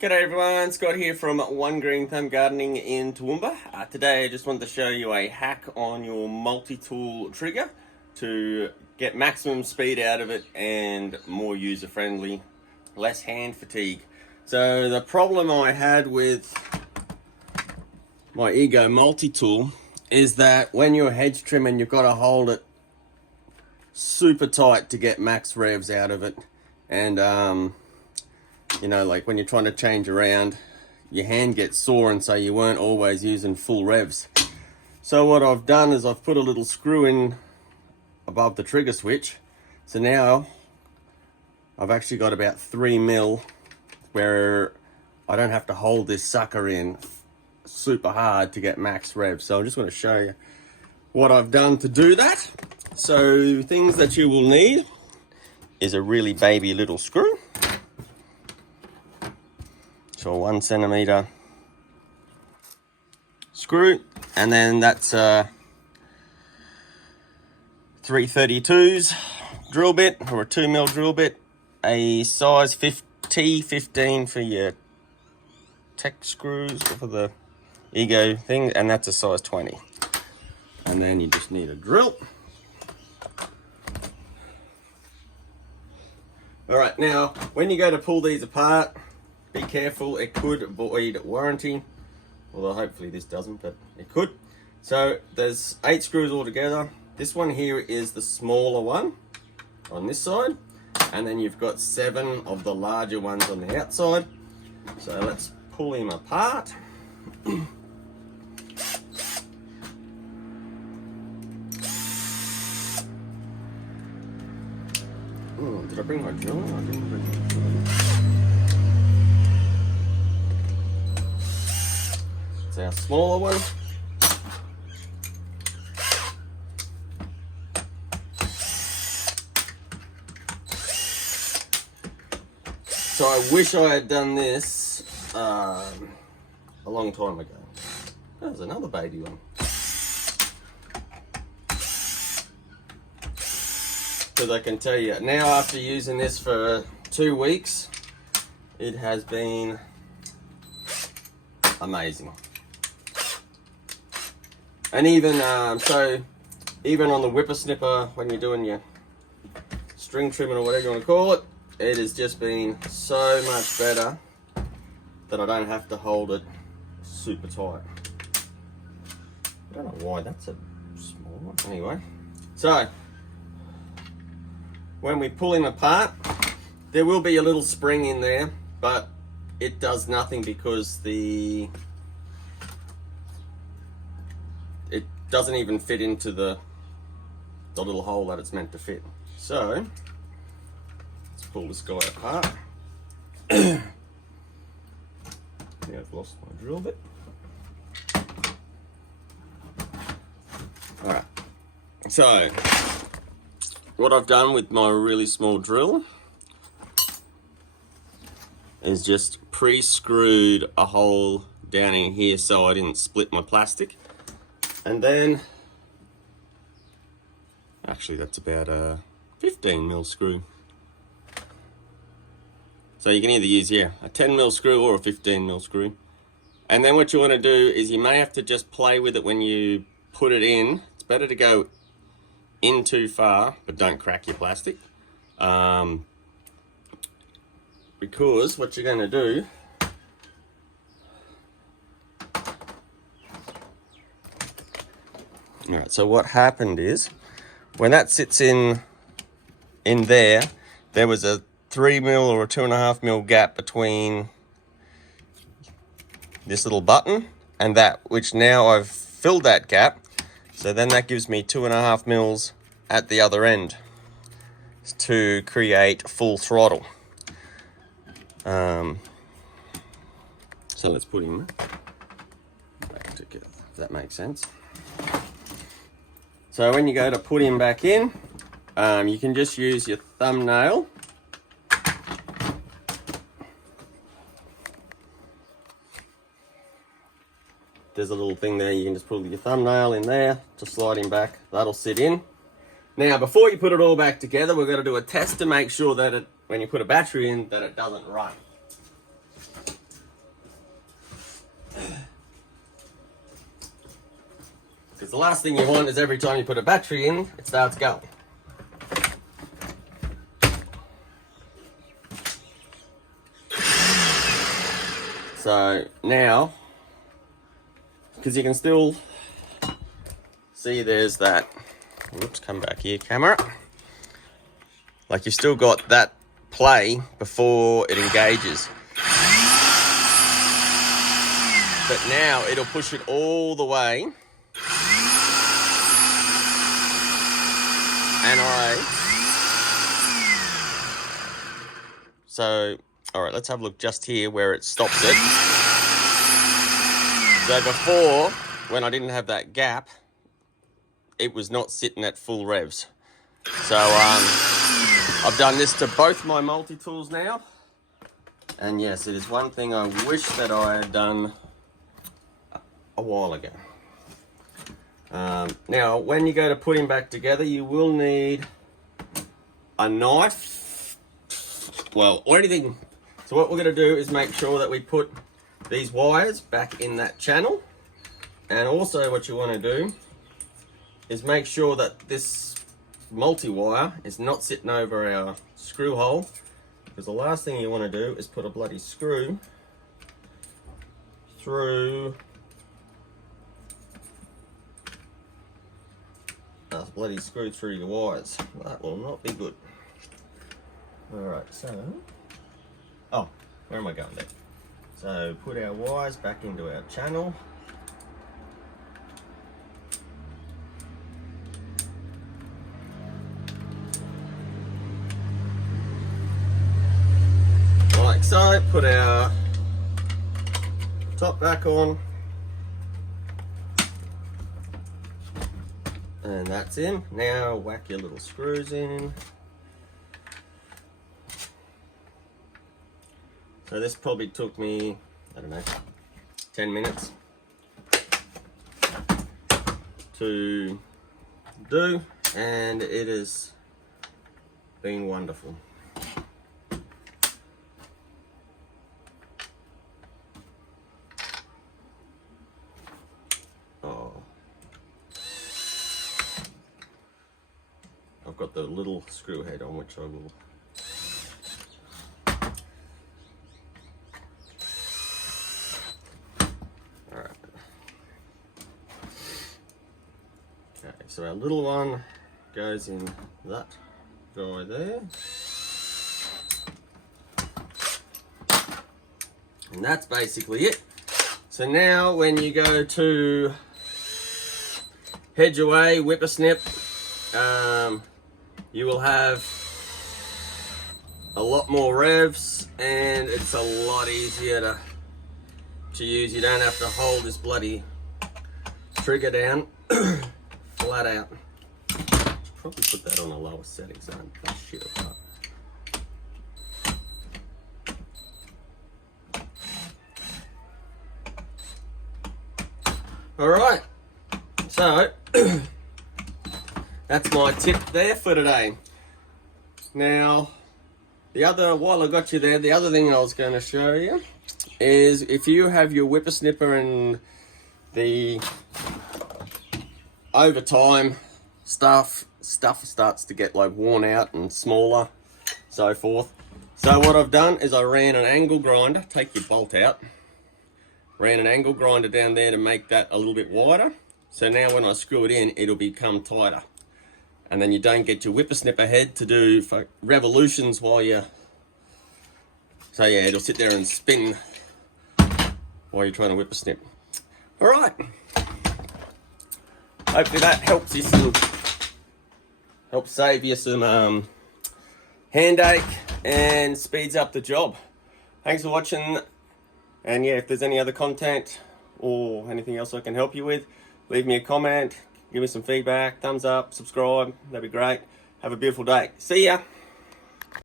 G'day everyone, Scott here from One Green Thumb Gardening in Toowoomba. Today I just wanted to show you a hack on your multi-tool trigger to get maximum speed out of it and more user-friendly, less hand fatigue. So the problem I had with my Ego multi-tool is that when you're hedge trimming, you've got to hold it super tight to get max revs out of it. And you know, like when you're trying to change around, your hand gets sore, and so you weren't always using full revs. So what I've done is I've put a little screw in above the trigger switch. So now I've actually got about 3 mil where I don't have to hold this sucker in super hard to get max revs. So I'm just going to show you what I've done to do that. So things that you will need is a really baby little screw. So 1 centimeter screw, and then that's 332s drill bit, or a 2 mil drill bit, a size T15 for your tech screws for the Ego thing, and that's a size 20. And then you just need a drill. All right, now when you go to pull these apart, be careful, it could void warranty, although hopefully this doesn't, but it could. So there's 8 screws altogether. This one here is the smaller one on this side, and then you've got 7 of the larger ones on the outside. So let's pull him apart. Oh, did I bring my drill? I didn't bring my drill. Our smaller one. So I wish I had done this a long time ago. There's another baby one. Because I can tell you now, after using this for 2 weeks, it has been amazing. And even so, even on the whippersnipper, when you're doing your string trimming or whatever you want to call it, it has just been so much better that I don't have to hold it super tight. I don't know why that's a small one. Anyway, so when we pull him apart, there will be a little spring in there, but it does nothing because it doesn't even fit into the little hole that it's meant to fit. So let's pull this guy apart. Now I've lost my drill bit. Alright, so what I've done with my really small drill is just pre-screwed a hole down in here so I didn't split my plastic. And then, actually that's about a 15 mil screw. So you can either use, a 10 mil screw or a 15 mil screw. And then what you want to do is you may have to just play with it when you put it in. It's better to go in too far, but don't crack your plastic. Because what you're going to do, alright, so what happened is, when that sits in there, there was a 3 mil or a 2.5 mil gap between this little button and that, which now I've filled that gap. So then that gives me 2.5 mils at the other end to create full throttle. So let's put him back together, if that makes sense. So when you go to put him back in, you can just use your thumbnail. There's a little thing there, you can just put your thumbnail in there to slide him back. That'll sit in. Now, before you put it all back together, we're going to do a test to make sure that when you put a battery in, that it doesn't run. Because the last thing you want is every time you put a battery in, it starts going. So now, because you can still see there's that, whoops, come back here, camera. Like you've still got that play before it engages. But now it'll push it all the way. And all right, let's have a look just here where it stops it. So before, when I didn't have that gap, it was not sitting at full revs. So I've done this to both my multi-tools now. And yes, it is one thing I wish that I had done a while ago. Now, when you go to put him back together, you will need a knife, well, or anything. So what we're going to do is make sure that we put these wires back in that channel. And also what you want to do is make sure that this multi-wire is not sitting over our screw hole, because the last thing you want to do is put a bloody screw through your wires. That will not be good. Alright, so, oh, where am I going there? So put our wires back into our channel. Like so, put our top back on. And that's in. Now whack your little screws in. So this probably took me, I don't know, 10 minutes to do, and it has been wonderful. Oh. I've got the little screw head on, which I will so our little one goes in that guy there. And that's basically it. So now when you go to hedge away, whippersnip, you will have a lot more revs and it's a lot easier to use. You don't have to hold this bloody trigger down. Flat out. Should probably put that on a lower setting so I don't push shit apart. Alright, so that's my tip there for today. Now, while I got you there, the other thing I was going to show you is if you have your whippersnipper and the over time stuff starts to get like worn out and smaller, so forth. So what I've done is I ran an angle grinder, take your bolt out, ran an angle grinder down there to make that a little bit wider. So now when I screw it in, it'll become tighter. And then you don't get your whippersnipper head to do revolutions while you, so yeah, it'll sit there and spin while you're trying to whippersnip. All right. Hopefully that helps save you some handache and speeds up the job. Thanks for watching, and yeah, if there's any other content or anything else I can help you with, leave me a comment, give me some feedback, thumbs up, subscribe, that'd be great. Have a beautiful day. See ya.